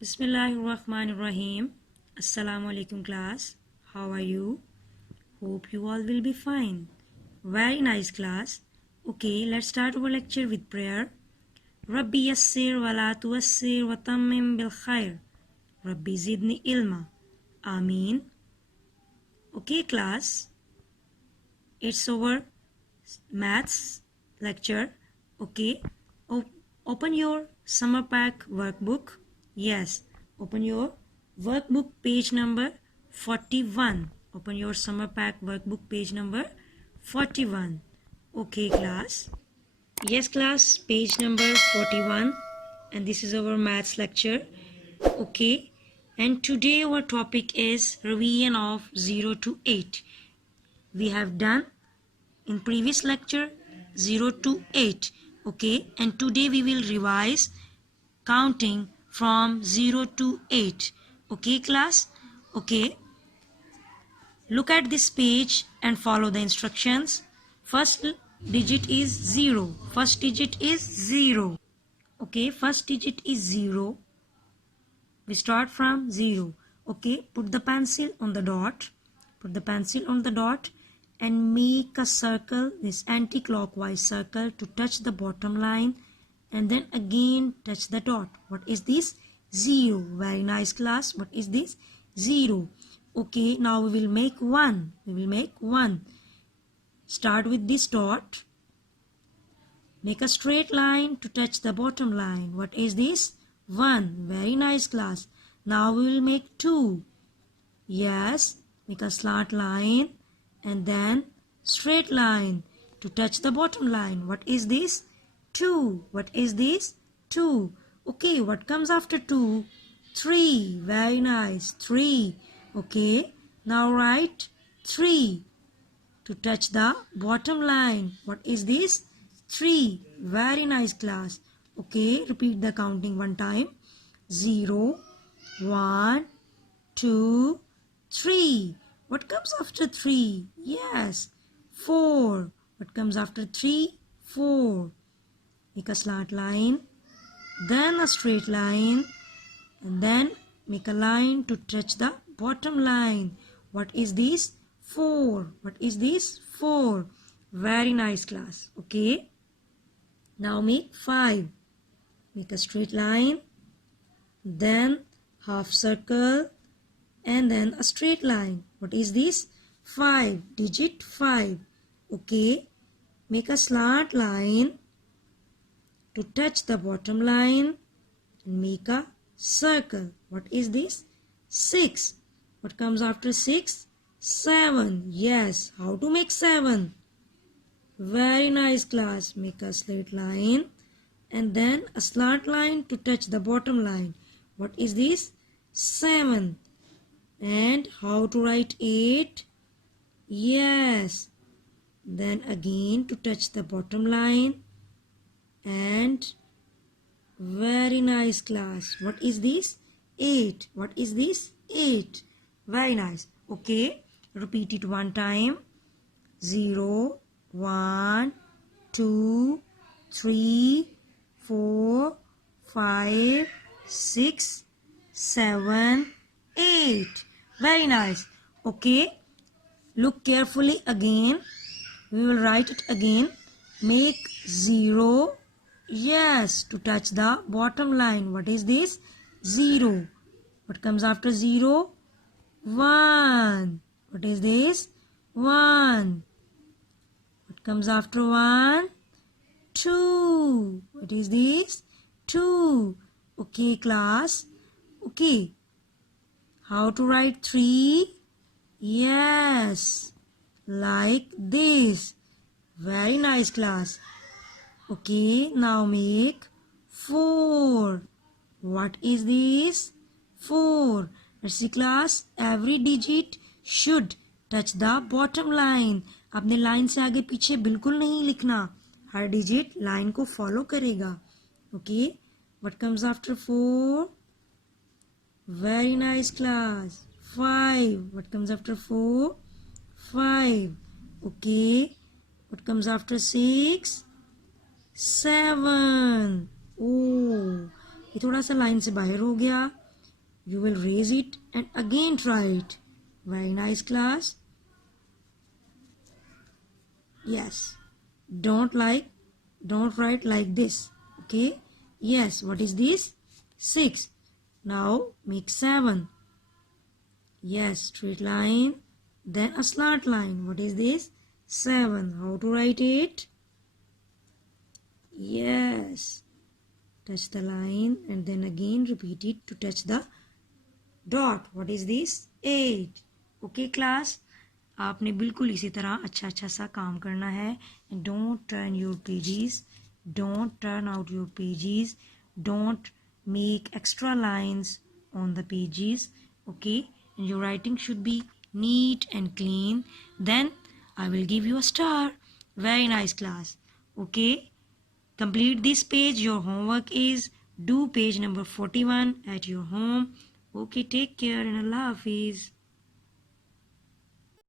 Bismillahirrahmanirrahim. Assalamu alaikum class. How are you? Hope you all will be fine. Very nice class. Okay, let's start our lecture with prayer. Rabbi yassir wa la tuwassir wa tammim bil khair. Rabbi zidni ilma. Ameen. Okay class, it's our maths lecture. Okay, open your summer pack workbook. Yes, open your workbook page number 41. Open your summer pack workbook page number 41. Okay class. Yes class, page number 41, and this is our maths lecture. Okay, and today our topic is revision of 0 to 8. We have done in previous lecture 0 to 8. Okay, and today we will revise counting from 0 to 8. Okay class. Okay, look at this page and follow the instructions. First digit is 0. First digit is 0. Okay, first digit is 0. We start from 0. Okay, put the pencil on the dot. Put the pencil on the dot and make a circle, this anti-clockwise circle, to touch the bottom line, and then again touch the dot. What is this? 0. Very nice class. What is this? 0. Okay, now we will make 1. We will make 1. Start with this dot. Make a straight line to touch the bottom line. What is this? 1. Very nice class. Now we will make 2. Yes, make a slant line and then straight line to touch the bottom line. What is this? 2. What is this? 2. Okay, what comes after 2? 3. Very nice. 3. Okay, now write 3 to touch the bottom line. What is this? 3. Very nice class. Okay, repeat the counting one time. 0, 1, 2, 3. What comes after 3? Yes, 4. What comes after 3? 4. Make a slant line, then a straight line, and then make a line to touch the bottom line. What is this? 4. What is this? 4. Very nice class. Okay, now make 5. Make a straight line, then half circle, and then a straight line. What is this? 5. Digit 5. Okay, make a slant line to touch the bottom line and make a circle. What is this? 6. What comes after 6? 7. Yes, how to make 7? Very nice class. Make a straight line and then a slant line to touch the bottom line. What is this? 7. And how to write 8? Yes, then again to touch the bottom line, and very nice class. What is this? 8. What is this? 8. Very nice. Okay, repeat it one time. 0, 1, 2, 3, 4, 5, 6, 7, 8. Very nice. Okay, look carefully again. We will write it again. Make 0. Yes, to touch the bottom line. What is this? 0. What comes after 0? 1. What is this? 1. What comes after 1? 2. What is this? 2. Okay class. Okay, how to write 3? Yes, like this. Very nice class. Okay, now make 4. What is this? 4. Let's see class. Every digit should touch the bottom line. आपने line से आगे पीछे बिल्कुल नहीं लिखना. हर digit line को follow करेगा. Okay, what comes after 4? Very nice class. 5. What comes after 4? 5. Okay, what comes after 6? 7. Oh, ये थोड़ा सा लाइन से बाहर हो गया. You will raise it and again try it. Very nice, class. Yes. Don't write like this. Okay. Yes. What is this? 6. Now make 7. Yes. Straight line. Then a slant line. What is this? 7. How to write it? Yes. Touch the line and then again repeat it to touch the dot. What is this? 8. Okay, class. आपने बिल्कुल इसी तरह अच्छा सा काम करना है. And don't turn your pages. Don't turn out your pages. Don't make extra lines on the pages. Okay. And your writing should be neat and clean. Then I will give you a star. Very nice, class. Okay. Complete this page. Your homework is do page number 41 at your home. Okay, take care and Allah Hafiz.